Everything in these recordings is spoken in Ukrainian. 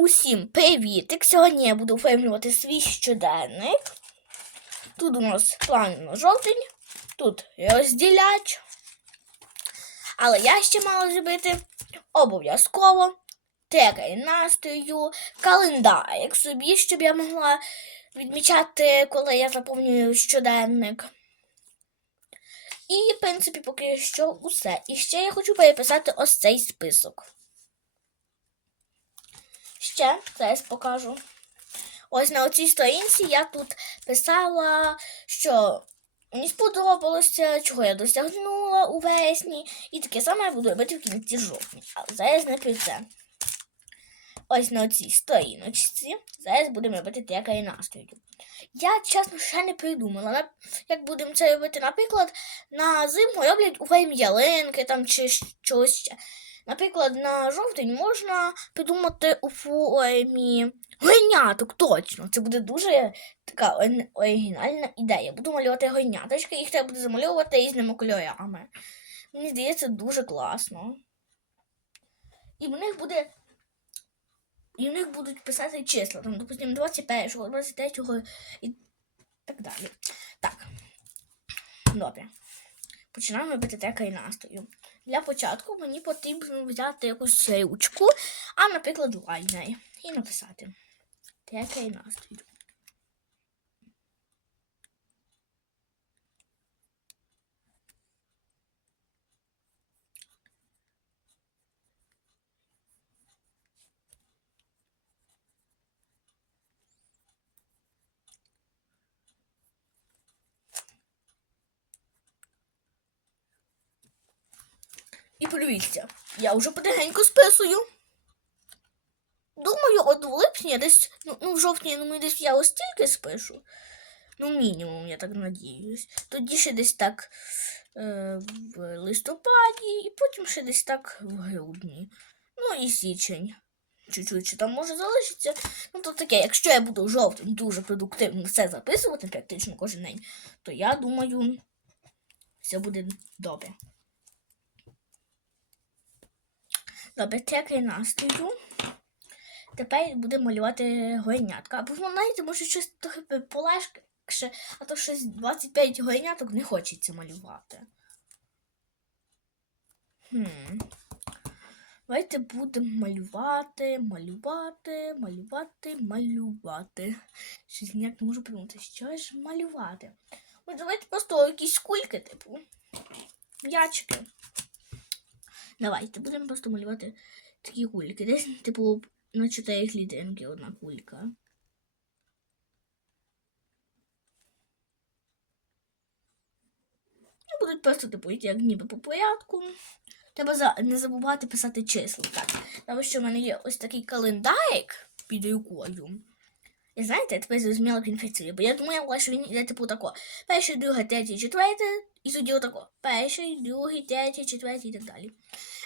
Усім привітик! Сьогодні я буду оформлювати свій щоденник. Тут у нас план на жовтень, тут розділяч. Але я ще мала зробити обов'язково трекер настрою, календарик собі, щоб я могла відмічати, коли я заповнюю щоденник. І, в принципі, поки що усе. І ще я хочу переписати ось цей список. Ще зараз покажу. Ось на цій сторінці я тут писала, що мені сподобалося, чого я досягнула у вересні, і таке саме я буду робити в кінці жовтня. Але зараз не про це. Ось на цій сторіночці. Зараз будемо робити трекери настрою. Я, чесно, ще не придумала, як будемо це робити. Наприклад, на зиму роблять у формі ялинки там чи щось ще. Наприклад, на жовтень можна придумати у формі гойняток, точно. Це буде дуже така оригінальна ідея. Буду малювати гойняточки, їх треба буде замальовувати різними кольорами. Мені здається, дуже класно. І в них буде. І в них будуть писати числа, там, допустимо, 21, 23 і так далі. Так. Добре. Починаємо робити трекери настрою. Для початку мені потрібно взяти якусь ручку, а, наприклад, лайнер, і написати Такий настрою. І подивіться, я вже потихеньку списую. Думаю, от в липні десь, ну, ну в жовтні, я десь я ось стільки спишу. Ну, мінімум, я так надіюсь. Тоді ще десь так е, в листопаді, і потім ще десь так в грудні. Ну і січень. Чуть-чуть ще там може залишиться. Ну, то таке, якщо я буду в жовтень дуже продуктивно все записувати практично кожен день, то я думаю, все буде добре. Добре, трекер настрою. Тепер будемо малювати горнятка. Або ну, знаєте, може щось трохи полегше, а то щось 25 горняток не хочеться малювати. Хм. Давайте будемо малювати, малювати, малювати, малювати. Щось ніяк не можу придумати, що ж малювати. Ось давайте просто якісь кульки, типу. М'ячики. Давайте будемо просто малювати такі кульки. Десь, типу, на чотири клітинки одна кулька. І будуть просто типу йти як ніби по порядку. Треба за... не забувати писати числа. Тому що в мене є ось такий календарик під рукою. І знаєте, я тепер зрозуміла, працює. Бо я думала, що він йде типу тако. Перший, другий, третій, четвертий, і тоді отако. Перший, другий, третій, четвертий і так далі.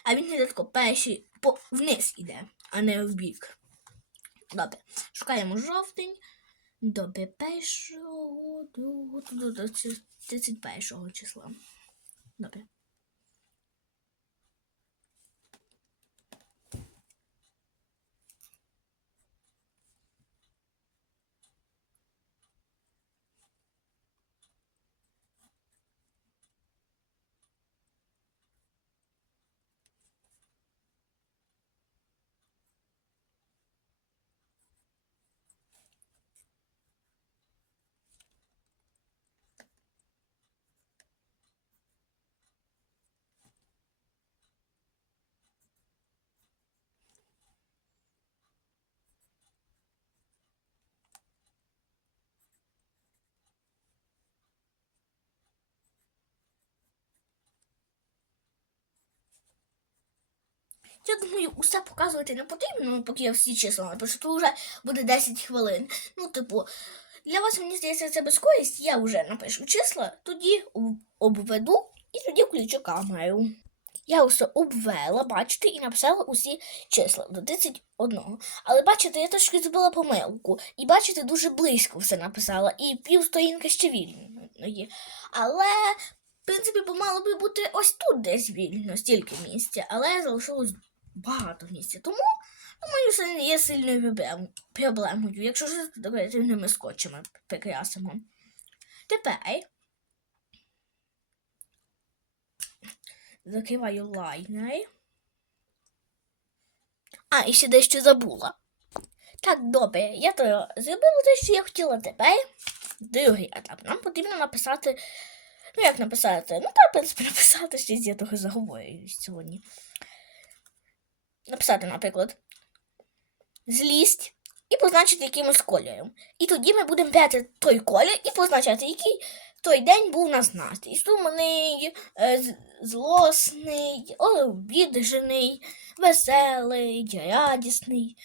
А він йде тако перший по вниз іде, а не в бік. Добре. Шукаємо жовтень. Добре, першого, другого, до 31 числа. Добре. Я думаю, усе показувати не потрібно, поки я всі числа напишу, то вже буде 10 хвилин. Ну, типу, для вас, мені здається, це безкористь, я вже напишу числа, тоді обведу і тоді включу камеру. Я усе обвела, бачите, і написала усі числа до 31. Але бачите, я трошки зробила помилку. І бачите, дуже близько все написала. І пів сторінки ще вільної. Але, в принципі, помало би бути ось тут десь вільно, стільки місця, але залишилось багато місця. Тому Думаю, це не є сильною проблемою, якщо ж декоративними скотчами прикрасимо. Тепер закриваю лайнер. А, і ще дещо забула. Так, добре, я то зробила те, що я хотіла тепер. Другий етап. Нам потрібно написати. Ну, як написати? Ну, так, в принципі, написати щось я трохи заговорюю сьогодні. Написати, наприклад, злість і позначити якимось кольором. І тоді ми будемо брати той колір і позначати, який той день був настрій. Сумний, е, злосний, обіджений, веселий, радісний.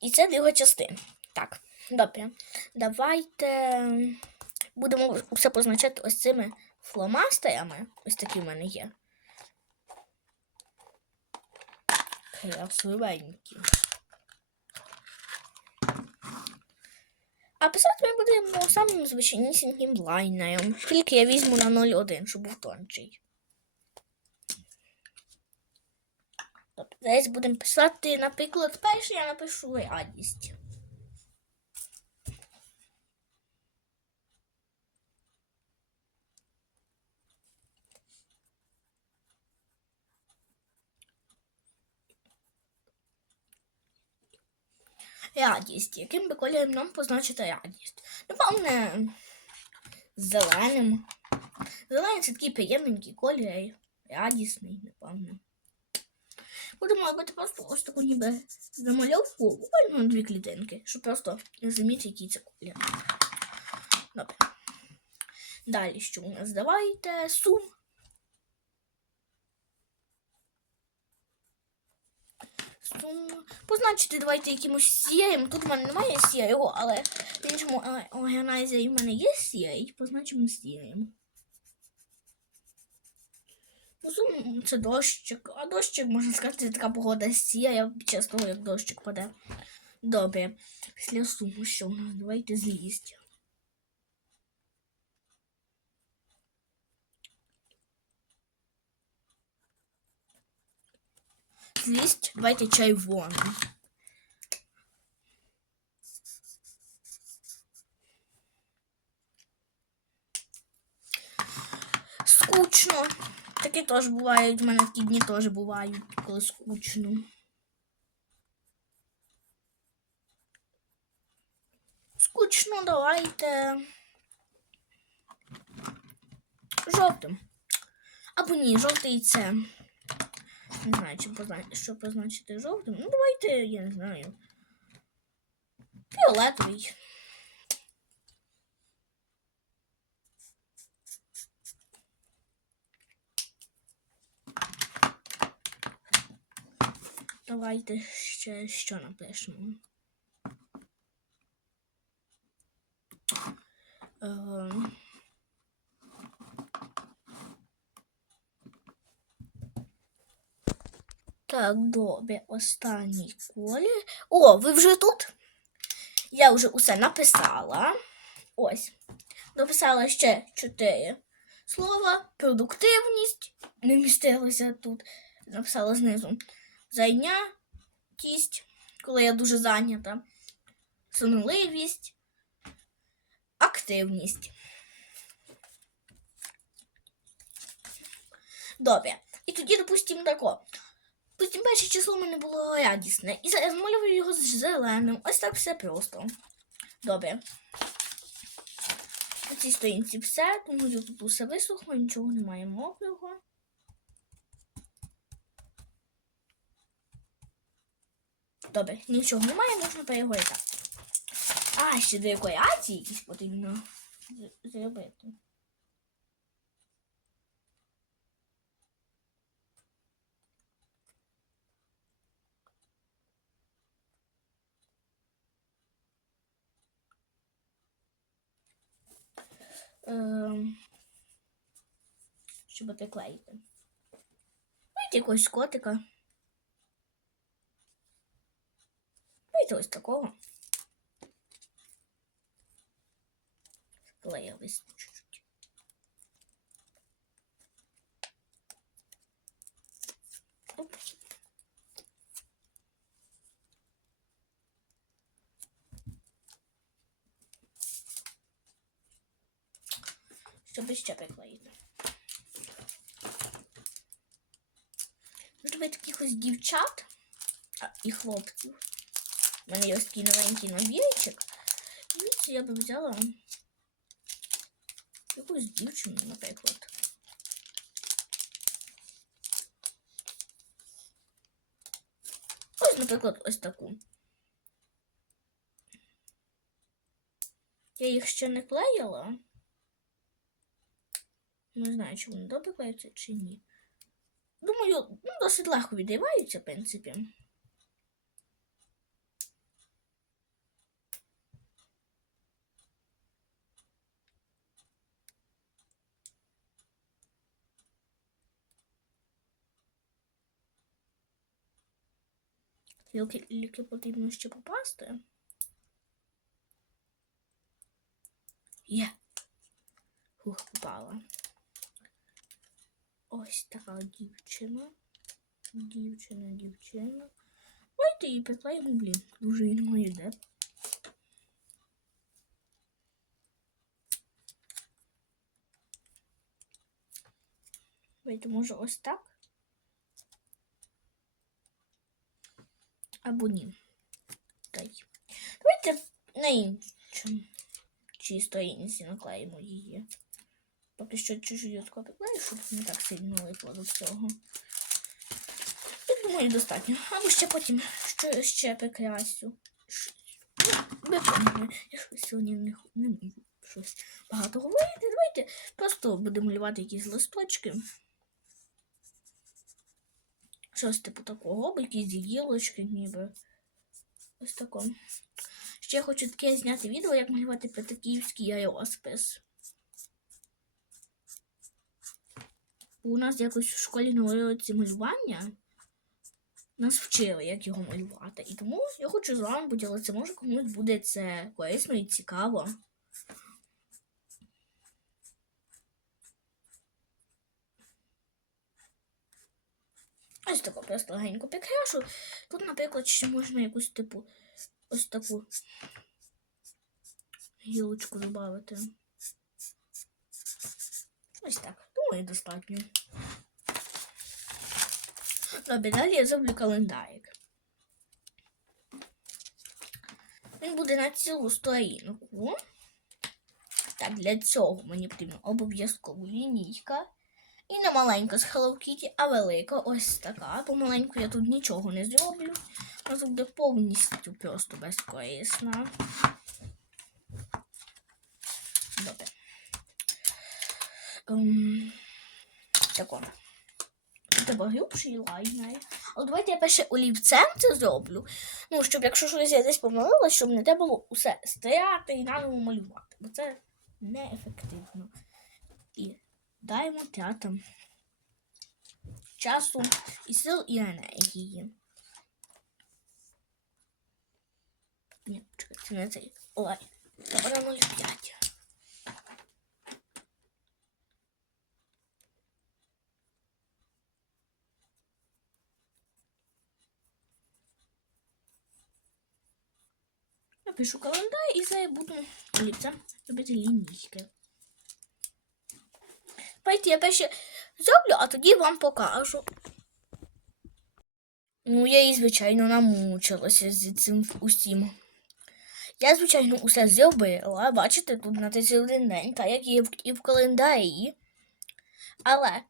І це друга частина. Так, добре. Давайте будемо все позначати ось цими фломастерами. Ось такі в мене є. Красивенькі. А писати ми будемо самим звичайнісіньким лайнером. Тільки я візьму на 0,1, щоб був тончий. Тобто, зараз будемо писати, наприклад, перший я напишу радість. Радість. Яким би кольором нам позначити радість? Напевне, зеленим. Зелений це такий приємненький колір, радісний, напевно. Будемо робити просто ось таку ніби замальовку, буквально дві клітинки, щоб просто розуміти, який це колір. Добре. Далі що у нас? Давайте сум. Позначити давайте якимось сієм. Тут в мене немає сією, але в іншому органайзері в мене є сієй. Позначимо сієм. Ну, Сум це дощик, а дощик, можна сказати, це така погода сіяє під час того, як дощик паде. Добре. Після суму що у нас? Давайте злість. Злість, давайте червоний. Скучно. Такі теж бувають, в мене такі дні теж бувають, коли скучно. Скучно, давайте. Жовтим. Або ні, жовтий це. Не знаю, чи позначити, що позначити жовтим. Ну, давайте, я не знаю. Фіолетовий. Давайте ще що напишемо. Ем. Так, добре, останній колір. О, ви вже тут? Я вже усе написала. Ось. Написала ще чотири слова. Продуктивність. Не містилося тут. Написала знизу. Зайнятість, коли я дуже зайнята. Сонливість. Активність. Добре. І тоді, допустимо, тако. Потім перше число в мене було радісне. І зараз малюю його з зеленим. Ось так все просто. Добре. На цій сторінці все, тому що тут усе висохло, нічого немає мокрого. Добре, нічого немає, можна переговорити. А, ще декорації якісь потрібно зробити. Щоб приклеїти. Вийти якогось котика. Вийти ось такого. Склеїлись чуть-чуть. Оп. Щоб ще приклеїти. Зробити якихось дівчат а, і хлопців. У мене є ось такий новенький набірчик. І я би взяла якусь дівчину, наприклад. Ось, наприклад, ось таку. Я їх ще не клеїла. Не знаю, чи вони добре клеються, чи ні. Думаю, ну, досить легко відриваються, в принципі. Тільки потрібно ще попасти. Є. Фух, попала. Ось така дівчина. Дівчина, дівчина. Давайте її приклеїмо, блін. Дуже має йде. Давайте, може, ось так. Або ні. Дай. Давайте на іншому чисто інсі наклеїмо її. Поки що тако приклею, щоб не так сильно липло до цього. Я думаю, достатньо. Або ще потім що ще прикрасю. Ну, ви я щось сьогодні не, не можу щось багато говорити. Давайте просто будемо малювати якісь листочки. Щось типу такого, або якісь гілочки ніби. Ось тако. Ще хочу таке зняти відео, як малювати п'ятиківський аеоспис. У нас якось в школі уроці малювання нас вчили, як його малювати. І тому я хочу з вами поділитися. Може комусь буде це корисно і цікаво. Ось таку просто легенько прикрашу. Тут, наприклад, ще можна якусь типу ось таку гілочку додати. Ось так. Думаю, достатньо. Добре, далі я зроблю календарик. Він буде на цілу сторінку. Так, для цього мені потрібна обов'язково лінійка. І не маленька з Hello Kitty, а велика ось така. Помаленьку я тут нічого не зроблю. Вона буде повністю просто безкорисна. Добре. Ем, тако. Треба грубший лайнер. Але давайте я перше олівцем це зроблю. Ну, щоб якщо щось я десь помилилась, щоб не треба було усе стріляти і наново малювати. Бо це неефективно. І даємо тятам часу і сил і енергії. Ні, чекай, це не цей. Ой, на 0,5. Я пишу календар і зараз буду олівцем робити лінійки. Давайте я перше зроблю, а тоді вам покажу. Ну, я і, звичайно, намучилася з цим усім. Я, звичайно, усе зробила. Бачите, тут на 31 день, так як в, і в календарі. Але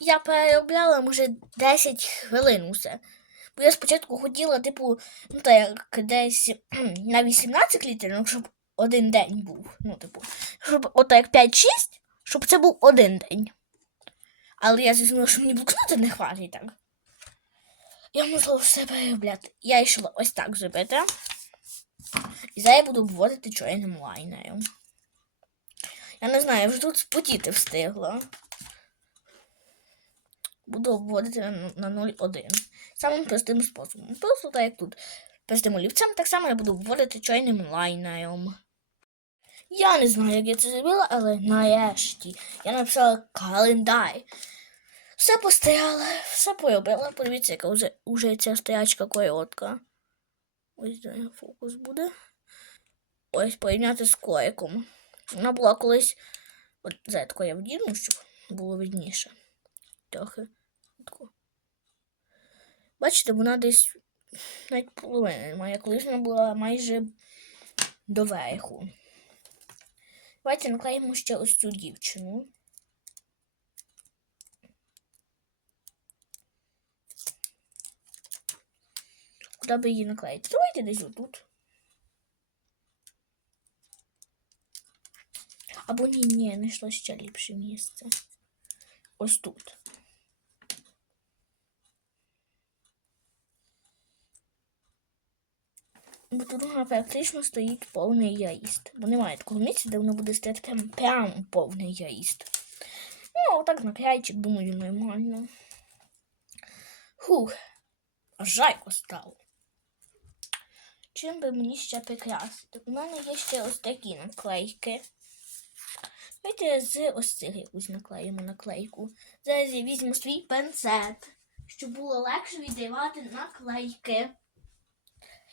я переробляла, може, 10 хвилин усе. Бо я спочатку хотіла, типу, ну так, десь на 18 клітинок, щоб один день був. Ну, типу, щоб отак 5-6, щоб це був один день. Але я зрозуміла, що мені блокноти не хватить так. Я мусила все переробляти. Я йшла ось так зробити. І зараз я буду обводити чорним лайнером. Я не знаю, я вже тут спотіти встигла. Буду обводити на 0,1. Самим простим способом. Просто так як тут. Простим олівцем, так само я буду обводити чорним лайнером. Я не знаю, як я це зробила, але нарешті я написала календар. Все постояла, все поробила. Подивіться, яка вже, вже ця стоячка коротка. Ось де фокус буде. Ось порівняти з койком. Вона була колись От зетко я вдіну, щоб було видніше. Трохи. Бачите, вона десь навіть половини немає. Колись була майже до верху. Давайте наклеїмо ще ось цю дівчину. Куди би її наклеїти? Давайте десь отут. Або ні, ні, знайшло ще ліпше місце. Ось тут. Бо тут вона практично стоїть повний яїст. Бо немає такого місця, де воно буде стояти прям, прям повний яїст. Ну, отак на крайчик, думаю, нормально. Хух, аж жайко стало. Чим би мені ще прикрасити? У мене є ще ось такі наклейки. Давайте з ось цих якусь наклеїмо наклейку. Зараз я візьму свій пенцет, щоб було легше відривати наклейки.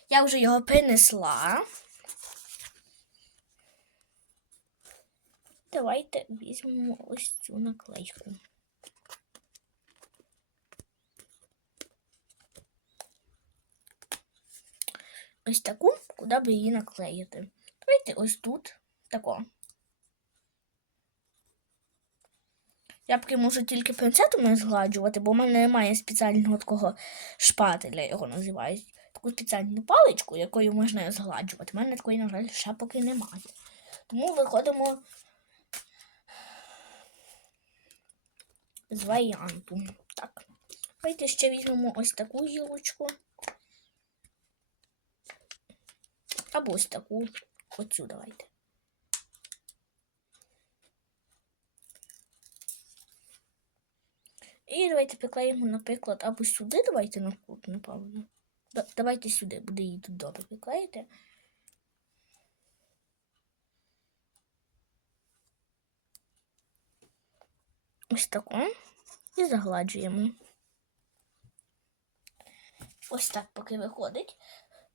Я вже його принесла. Давайте візьмемо ось цю наклейку. Ось таку, куди би її наклеїти. Давайте ось тут тако. Я можу тільки пінцетом згладжувати, бо в мене немає спеціального такого шпателя, його називають. Таку спеціальну паличку, якою можна згладжувати. У мене такої, на жаль, ще поки немає. Тому виходимо з варіанту. Так. Давайте ще візьмемо ось таку гілочку. Або ось таку. Оцю давайте. І давайте приклеїмо, наприклад, або сюди давайте на кут, напевно. Да, давайте сюди, буде її тут добре приклеїти. Ось таку. І загладжуємо. Ось так поки виходить.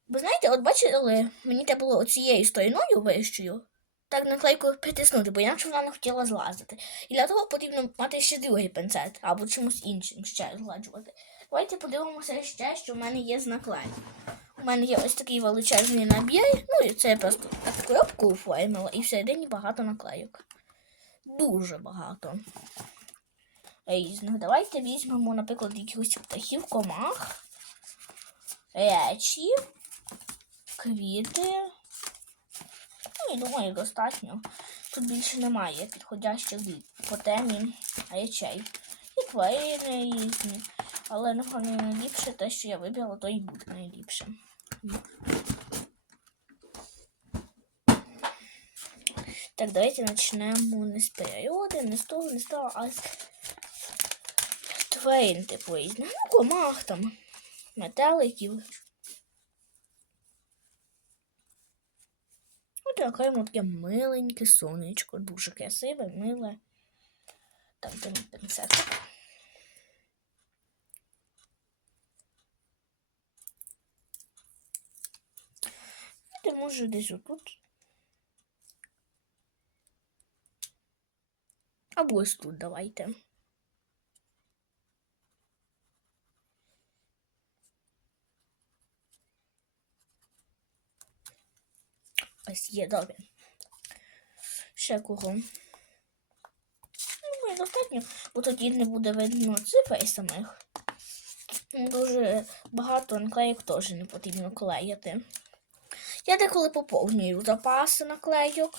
Ви знаєте, от бачили, мені треба було оцією стоїною вищою так наклейку притиснути, бо інакше вона не хотіла злазити. І для того потрібно мати ще другий пенцет або чимось іншим ще згладжувати. Давайте подивимося ще, що в мене є з наклейки. У мене є ось такий величезний набір, ну і це я просто так оформила, і всередині багато наклейок. Дуже багато. Різних. Давайте візьмемо, наприклад, якихось птахів, комах, речі, квіти. Ну, і думаю, достатньо. Тут більше немає підходящих по темі речей. І тварини різні. Але, напевно, найліпше те, що я вибрала, то і буде найліпше. Так, давайте почнемо не з періоди, не з того, не з того, а з тварин типу. Ну, комах там, метеликів. Таке таке миленьке сонечко, дуже красиве, миле. Так, де мій пінцетик. Ти може десь отут. Або ось тут давайте. Ось є, добре. Ще кого. Ну, достатньо, бо тоді не буде видно цифр самих. Дуже багато наклейок теж не потрібно клеїти. Я деколи поповнюю запаси наклейок,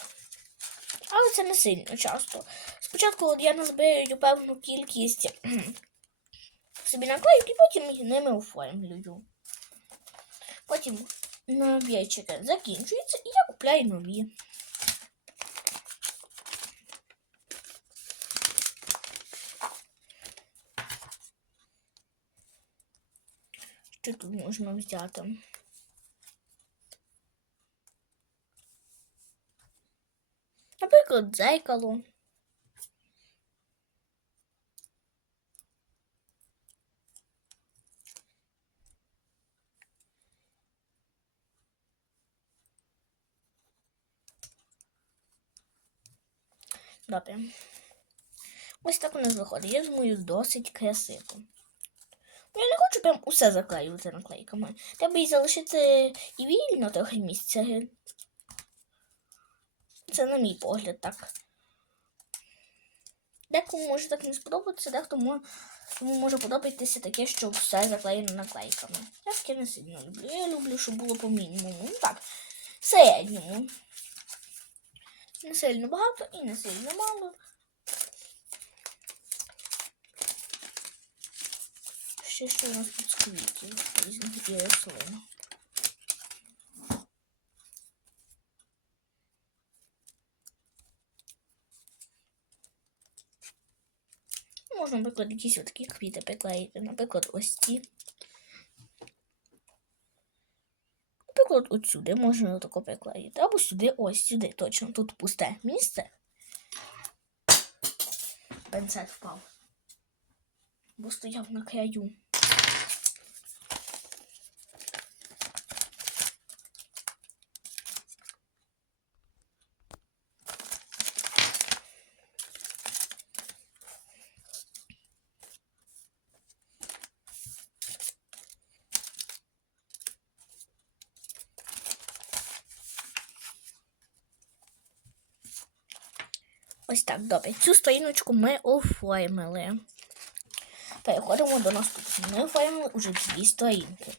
але це не сильно часто. Спочатку от я назбираю певну кількість собі наклейок і потім ними оформлюю. Потім набірчики закінчуються і я купляю нові. Що тут можна взяти? Наприклад, дзеркало. Добре. Ось так у нас виходить. Я думаю, досить красиво. Ну, Я не хочу прям усе заклеювати наклейками. Треба і залишити і вільно трохи місця. Це на мій погляд так. Декому може так не сподобатися, дехто може, може подобатися таке, що все заклеєно наклейками. Я таке не сильно люблю. Я люблю, щоб було по мінімуму. Ну так, в середньому. Не сильно багато і не сильно мало. Ще що у нас тут з квітів різних рослин. Можна, наприклад, якісь отакі квіти приклеїти. Наприклад, ось ці. Наприклад, от сюди можна отако приклеїти. Або сюди, ось сюди. Точно. Тут пусте місце. Пенсет впав. Бо стояв на краю. Ось так, добре. Цю сторіночку ми оформили. Переходимо до наступної. Ми оформили вже дві сторінки.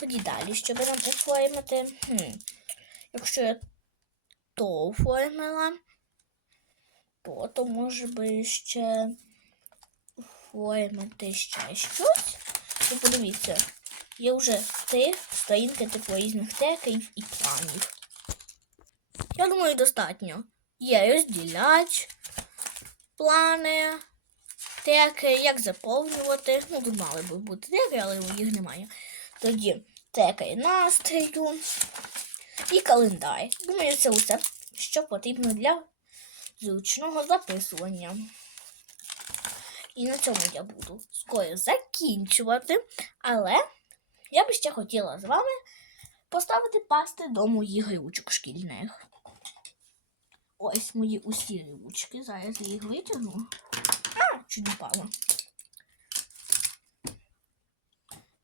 Тоді далі, що би нам оформити? Хм. Якщо я то оформила, то, то може би ще оформити ще щось. Ну, подивіться, є вже три сторінки типу різних теків і планів. Я думаю, достатньо. Є розділяч, плани, теки, як заповнювати. Ну, тут мали би бути теки, але їх немає. Тоді теки настрою і календар. Думаю, це усе, що потрібно для зручного записування. І на цьому я буду скоро закінчувати. Але я би ще хотіла з вами поставити пасти до моїх ручок шкільних. Ось мої усі ручки. Зараз я їх витягну. А, чуть не.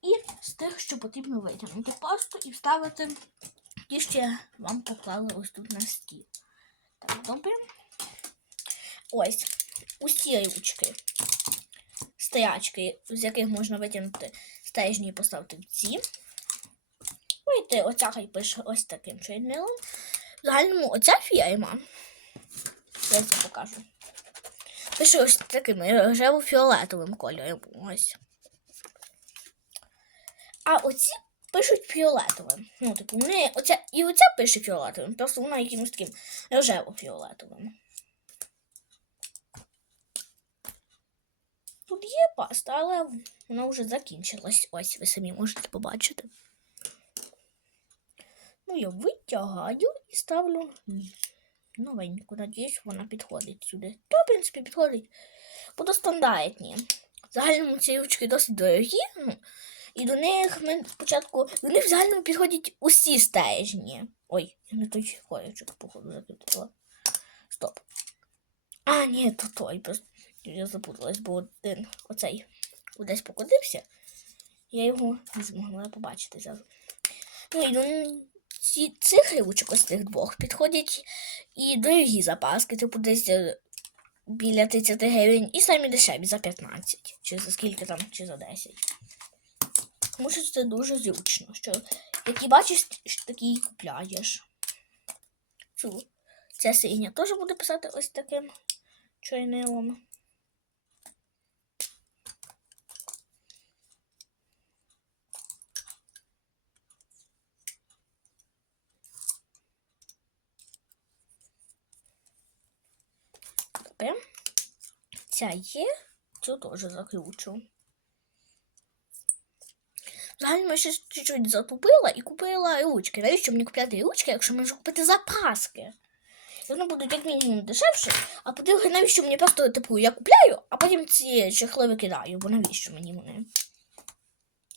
І з тих, що потрібно витягнути пасту і вставити ті, що я вам поклала ось тут на стіл. Так, добре. Ось усі ручки. Стоячки, з яких можна витягнути стежні і поставити в ці. Вийти, оця хай пише ось таким чорнилом. Загальному оця фірма. Я це покажу. Пише ось таким рожево-фіолетовим кольором. Ось. А оці пишуть фіолетовим. Ну, типу, вони оця, і оця пише фіолетовим, просто вона якимось таким рожево-фіолетовим. Тут є паста, але вона вже закінчилась. Ось ви самі можете побачити. Ну, я витягаю і ставлю новеньку. Надіюсь, вона підходить сюди. Та, в принципі, підходить. Буду стандартні. Загальному ці ручки досить дорогі. Ну, і до них ми спочатку. До них в загальному підходять усі стежні. Ой, я не той корючок, походу, закрутила. Стоп. А, ні, то той. Просто я запуталась, бо один оцей кудись покотився. Я його не змогла побачити зараз. Ну і ці, цих ручок ось цих двох підходять і дорогі запаски, типу десь е, біля 30 гривень, і самі дешеві за 15, чи за скільки там, чи за 10. Тому що це дуже зручно, що який бачиш, такий і купляєш. Цю. Ця синя теж буде писати ось таким чорнилом. Добре. Ця є, цю теж закручу. Взагалі я ще чуть-чуть затупила і купила ручки. Навіщо мені купляти ручки, якщо можу купити запаски? Вони будуть як мінімум дешевше, а по-друге, навіщо мені просто типу я купляю, а потім ці чехли викидаю, бо навіщо мені вони?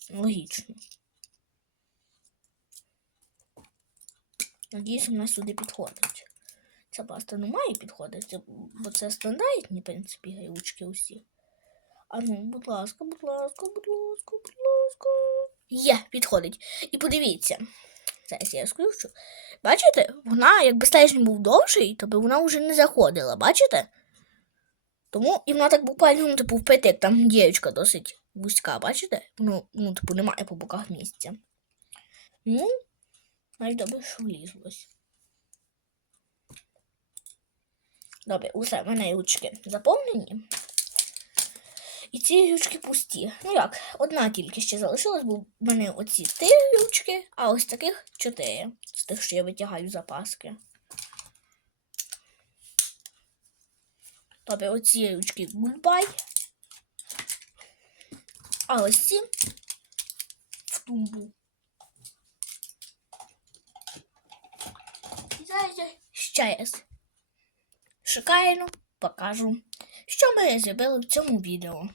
Логічно. Надіюсь, вона сюди підходить. Ця паста не має підходити, бо це стандартні, в принципі, грибочки усі. А ну, будь ласка, будь ласка, будь ласка, будь ласка. Є, підходить. І подивіться. Зараз я скручу. Бачите, вона, якби стержень був довший, то би вона вже не заходила, бачите? Тому і вона так буквально, ну, типу, впитик, там дієчка досить вузька, бачите? Ну, ну, типу, немає по боках місця. Ну, навіть добре, що влізлось. Добре, усе, в мене ручки заповнені. І ці ручки пусті. Ну як, одна тільки ще залишилась, бо в мене оці три ручки, а ось таких чотири. З тих, що я витягаю запаски. Добре, оці ручки гудбай. А ось ці в тумбу. Зараз ще раз шикарно покажу, що ми зробили в цьому відео.